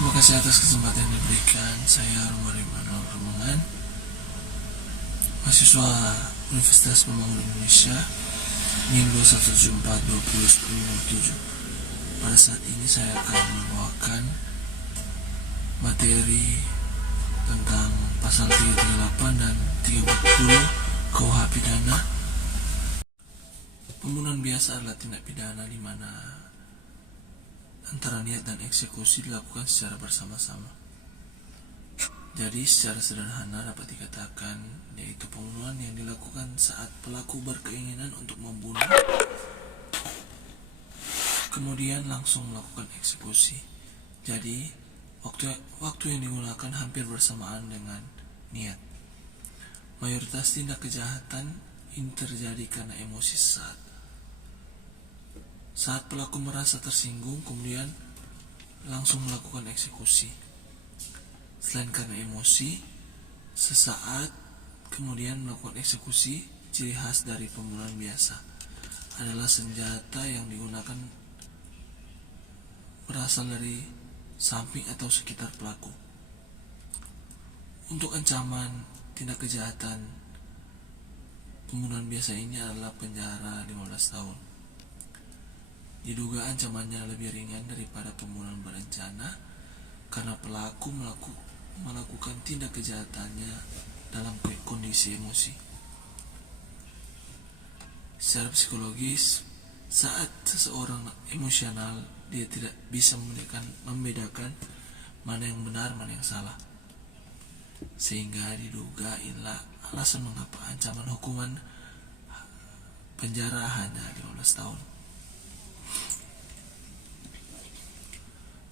Terima kasih atas kesempatan yang diberikan. Saya Romari Manuel Rombongan, mahasiswa Universitas Pembangunan Indonesia, NIM 217421057. Pada saat ini saya akan membawakan materi tentang pasal 338 dan 30 KUH pidana. Pembunuhan biasa adalah tindak pidana di mana antara niat dan eksekusi dilakukan secara bersama-sama. Jadi secara sederhana dapat dikatakan yaitu pembunuhan yang dilakukan saat pelaku berkeinginan untuk membunuh, kemudian langsung melakukan eksekusi. Jadi waktu yang digunakan hampir bersamaan dengan niat. Mayoritas tindak kejahatan ini terjadi karena emosi saat pelaku merasa tersinggung, kemudian langsung melakukan eksekusi. Selain karena emosi, sesaat kemudian melakukan eksekusi, ciri khas dari pembunuhan biasa adalah senjata yang digunakan berasal dari samping atau sekitar pelaku. Untuk ancaman tindak kejahatan pembunuhan biasa ini adalah penjara 15 tahun. Diduga ancamannya lebih ringan daripada pembunuhan berencana karena pelaku melakukan tindak kejahatannya dalam kondisi emosi. Secara psikologis, saat seseorang emosional, dia tidak bisa membedakan mana yang benar, mana yang salah. Sehingga diduga inilah alasan mengapa ancaman hukuman penjara hanya 15 tahun.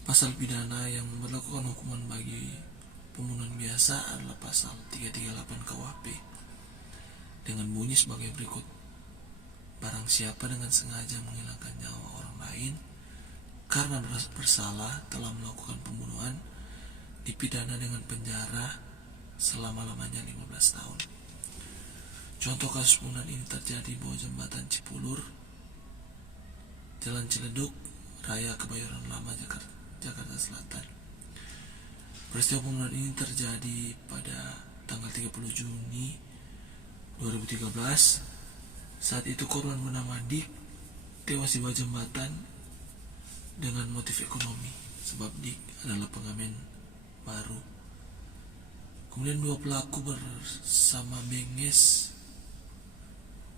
Pasal pidana yang memperlakukan hukuman bagi pembunuhan biasa adalah pasal 338 KUHP dengan bunyi sebagai berikut. Barang siapa dengan sengaja menghilangkan nyawa orang lain karena bersalah telah melakukan pembunuhan dipidana dengan penjara selama-lamanya 15 tahun. Contoh kasus pembunuhan ini terjadi di bawah jembatan Cipulur, Jalan Ciledug Raya, Kebayoran Lama, Jakarta Selatan. Peristiwa pembunuhan ini terjadi pada tanggal 30 Juni 2013. Saat itu korban bernama Dik tewas di bawah jembatan dengan motif ekonomi, sebab Dik adalah pengamen baru. Kemudian dua pelaku bersama benges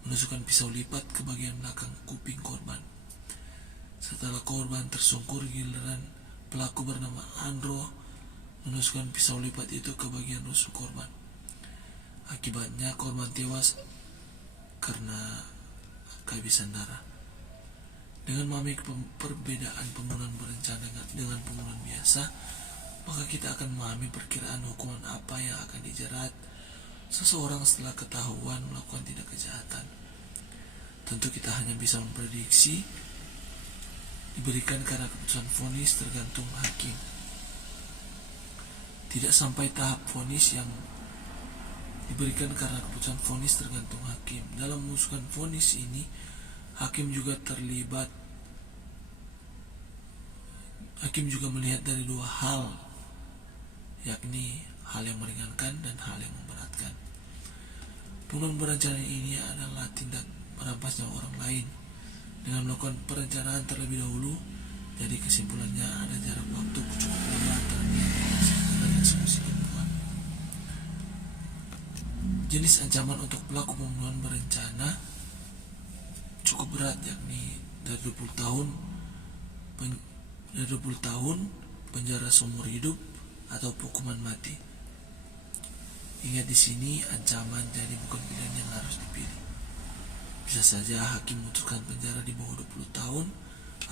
menusukkan pisau lipat ke bagian belakang kuping korban. Setelah korban tersungkur, giliran pelaku bernama Andro menusukkan pisau lipat itu ke bagian rusuk korban. Akibatnya korban tewas karena kehabisan darah. Dengan memahami perbedaan pembunuhan berencana dengan pembunuhan biasa, maka kita akan memahami perkiraan hukuman apa yang akan dijerat seseorang setelah ketahuan melakukan tindak kejahatan. Tentu kita hanya bisa memprediksi diberikan karena keputusan vonis tergantung hakim. Tidak sampai tahap vonis yang diberikan karena keputusan vonis tergantung hakim. Dalam memutuskan vonis ini, hakim juga terlibat. Hakim juga melihat dari dua hal, yakni hal yang meringankan dan hal yang memberatkan. Pembunuhan berencana ini adalah tindak merampas nyawa orang lain dengan melakukan perencanaan terlebih dahulu. Jadi kesimpulannya ada jarak waktu cukup lama antara niat dan eksekusi pembunuhan. Jenis ancaman untuk pelaku pembunuhan berencana cukup berat, yakni dari 20 tahun penjara seumur hidup atau hukuman mati. Ingat, di sini ancaman, jadi bukan pilihan yang harus dipilih. Bisa saja hakim memutuskan penjara di bawah 20 tahun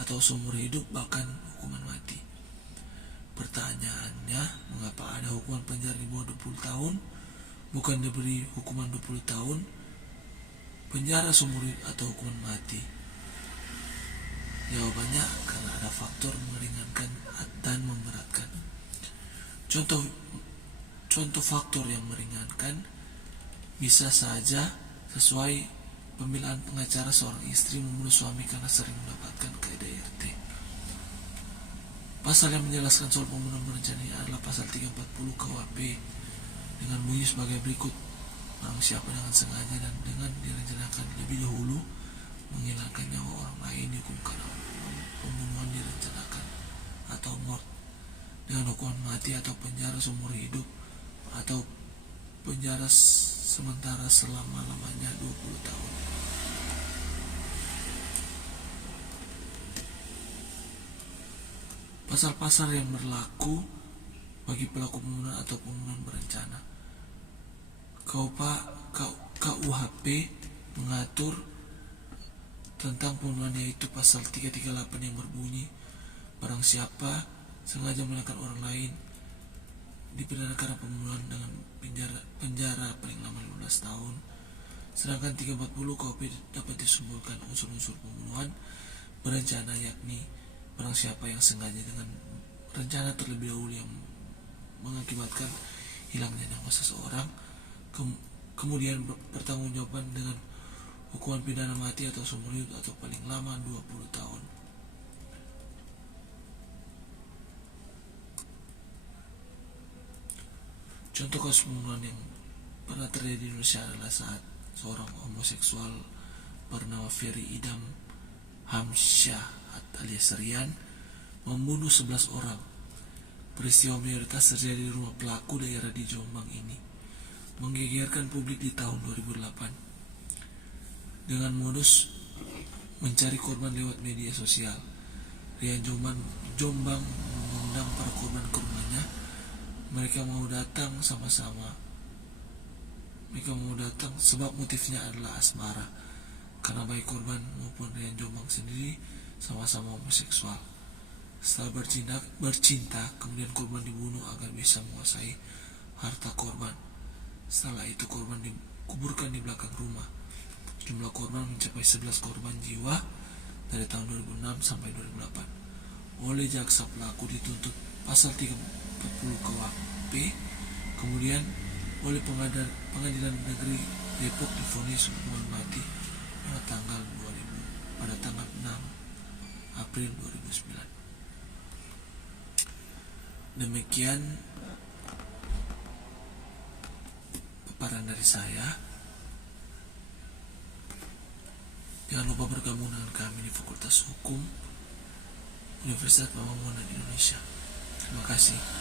atau seumur hidup, bahkan hukuman mati. Pertanyaannya, mengapa ada hukuman penjara di bawah 20 tahun, bukan diberi hukuman 20 tahun, penjara seumur hidup atau hukuman mati? Jawabannya karena ada faktor meringankan dan memberatkan. Contoh faktor yang meringankan bisa saja sesuai pembelaan pengacara, seorang istri membunuh suami karena sering mendapatkan KDRT. Pasal yang menjelaskan soal pembunuhan berencana adalah pasal 340 KUHP dengan bunyi sebagai berikut. Barang siapa dengan sengaja dan dengan direncanakan lebih dahulu menghilangkan nyawa orang lain dihukum karena pembunuhan direncanakan atau mort dengan hukuman mati atau penjara seumur hidup atau penjara sementara selama-lamanya 20 tahun. Pasal-pasal yang berlaku bagi pelaku pembunuhan atau pembunuhan berencana. KUHP mengatur tentang pembunuhan, yaitu pasal 338 yang berbunyi barang siapa sengaja menewaskan orang lain dipidana karena pembunuhan dengan penjara paling lama 15 tahun. Sedangkan 340 KUHP dapat disimpulkan unsur-unsur pembunuhan berencana, yakni barang siapa yang sengaja dengan rencana terlebih dahulu yang mengakibatkan hilangnya nyawa seseorang, kemudian bertanggungjawaban dengan hukuman pidana mati atau seumur hidup atau paling lama 20 tahun. Contoh kasus pembunuhan yang pernah terjadi di Indonesia adalah saat seorang homoseksual bernama Ferry Idam Hamsyah alias Rian membunuh 11 orang. Peristiwa mayoritas terjadi di rumah pelaku daerah di Jombang ini menggegerkan publik di tahun 2008. Dengan modus mencari korban lewat media sosial, Rian Jombang mengundang para korban ke rumahnya. Mereka mau datang sebab motifnya adalah asmara, karena baik korban maupun Rian Jombang sendiri sama-sama homoseksual. Setelah bercinta, kemudian korban dibunuh agar bisa menguasai harta korban. Setelah itu korban dikuburkan di belakang rumah. Jumlah korban mencapai 11 korban jiwa dari tahun 2006 sampai 2008. Oleh jaksa, pelaku dituntut pasal 340 KUHP, kemudian oleh pengadilan negeri Depok divonis hukuman mati pada tanggal 6 April 2009. Demikian paparan dari saya. Jangan lupa bergabung dengan kami di Fakultas Hukum Universitas Pamukkalenan Indonesia. Terima kasih.